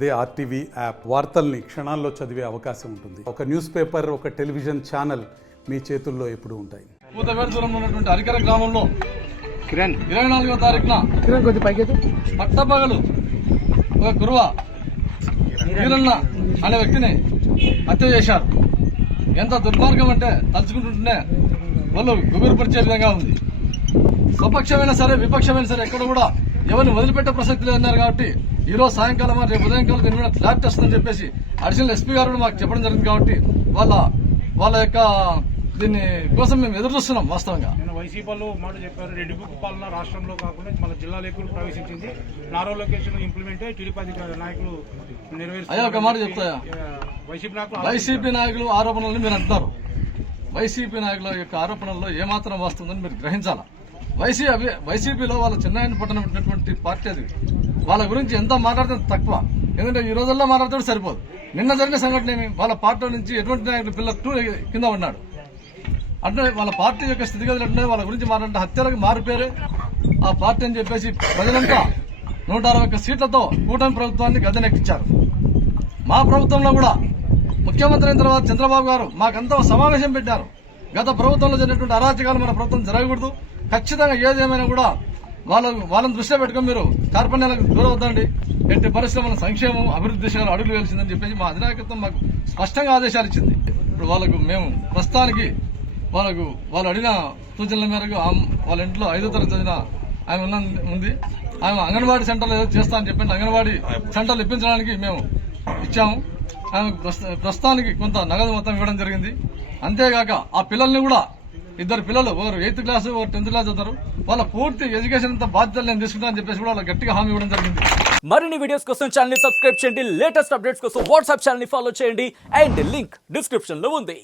అదే RTV app వార్తల్ని క్షణాల్లో చదివే అవకాశం ఉంటుంది. ఒక న్యూస్ పేపర్, ఒక టెలివిజన్ ఛానల్ మీ చేతుల్లో ఎప్పుడూ ఉంటాయి. పూతవేడుదూరంలో ఉన్నటువంటి హరికర గ్రామంలో 24వ తారీఖున పట్టపగలు ఒక కురువ వీరన్న అనే వ్యక్తిని హత్య చేశారు. ఎంత దుర్మార్గం అంటే తలుచుకుంటుంటేనే వాళ్ళు గుబురుపరిచే విధంగా ఉంది. స్వపక్షమైనా సరే విపక్షమైనా సరే ఎక్కడ కూడా ఎవరిని వదిలిపెట్టే ప్రసక్తి లేదన్నారు. కాబట్టి ఈ రోజు సాయంకాలం రేపు ఉదయం కాలం దీని మీద ఫ్లాట్ టెస్ట్ అని చెప్పేసి అడిషనల్ ఎస్పీ గారు మాకు చెప్పడం జరిగింది. కాబట్టి వాళ్ళ యొక్క దీన్ని కోసం మేము ఎదురు చూస్తున్నాం. వాస్తవంగా నేను వైసీపీలో మాట చెప్పారు, రెడ్డి బుక్ పాలన రాష్ట్రంలో కాకుండా మన జిల్లాలో కూడా ప్రవేశించింది. నారో లొకేషన్ ఇంప్లిమెంట్ టీడీపీ నాయకులు అయ్యా ఒక మాట చెప్తాయా, వైసీపీ నాయకులు ఆరోపణలను మీరు అంటున్నారు. వైసీపీ నాయకుల యొక్క ఆరోపణల్లో ఏమాత్రం వస్తుందని మీరు గ్రహించాలా. వైసీపీలో వాళ్ళ చిన్నాయన పట్టణం ఉన్నటువంటి పార్టీ అది. వాళ్ళ గురించి ఎంత మాట్లాడితే తక్కువ. ఎందుకంటే ఈ రోజుల్లో మాట్లాడితే సరిపోదు. నిన్న జరిగిన సంఘటన ఏమి, వాళ్ళ పార్టీ నుంచి ఎటువంటి నాయకుడు పిల్లలు 2 కింద ఉన్నాడు. అంటే వాళ్ళ పార్టీ యొక్క స్థితిగతులు అంటే వాళ్ళ గురించి మాట్లాడితే హత్యలకు మారిపోయారు ఆ పార్టీ అని చెప్పేసి ప్రజలంతా 161 సీట్లతో కూటమి ప్రభుత్వాన్ని గద్దెనెక్కించారు. మా ప్రభుత్వంలో కూడా ముఖ్యమంత్రి అయిన తర్వాత చంద్రబాబు గారు మాకంతా సమావేశం పెట్టారు. గత ప్రభుత్వంలో జరిగినటువంటి అరాచకాలు మన ప్రభుత్వం జరగకూడదు. ఖచ్చితంగా ఏదేమైనా కూడా వాళ్ళని దృష్టిలో పెట్టుకుని మీరు కార్పణ్యాలకు దూరవద్దండి. ఎట్టి పరిశ్రమల సంక్షేమం అభివృద్ధి దిశలో అడుగులు వేయాల్సిందని చెప్పేసి మా అధినాయకత్వం మాకు స్పష్టంగా ఆదేశాలు ఇచ్చింది. ఇప్పుడు వాళ్ళకు మేము ప్రస్తుతానికి వాళ్ళు అడిగిన సూచనల మేరకు వాళ్ళ ఇంట్లో 5వ తరగతి చదివిన ఆమె ఉంది. ఆమె అంగన్వాడీ సెంటర్లో ఏదో చేస్తా అని చెప్పి అంగన్వాడీ సెంటర్లు ఇప్పించడానికి మేము ఇచ్చాము. ఆమె ప్రస్తుతానికి కొంత నగదు మొత్తం ఇవ్వడం జరిగింది. అంతేగాక ఆ పిల్లల్ని కూడా 2 పిల్లలు, ఒకరు 8th క్లాస్, ఒకరు 10th క్లాస్ చదువుతారు. వాళ్ళ పూర్తి ఎడ్యుకేషన్ అంతా బాధ్యతలు నేను తీసుకుంటానని చెప్పేసి కూడా వాళ్ళకి గట్టిగా హామీ ఇవ్వడం జరిగింది. మరిన్ని వీడియోస్ కోసం ఛానల్ ని సబ్స్క్రైబ్ చేయండి. లేటెస్ట్ అప్డేట్స్ కోసం వాట్సాప్ ఛానల్ ని ఫాలో చేయండి. అండ్ లింక్ డిస్క్రిప్షన్ లో ఉంది.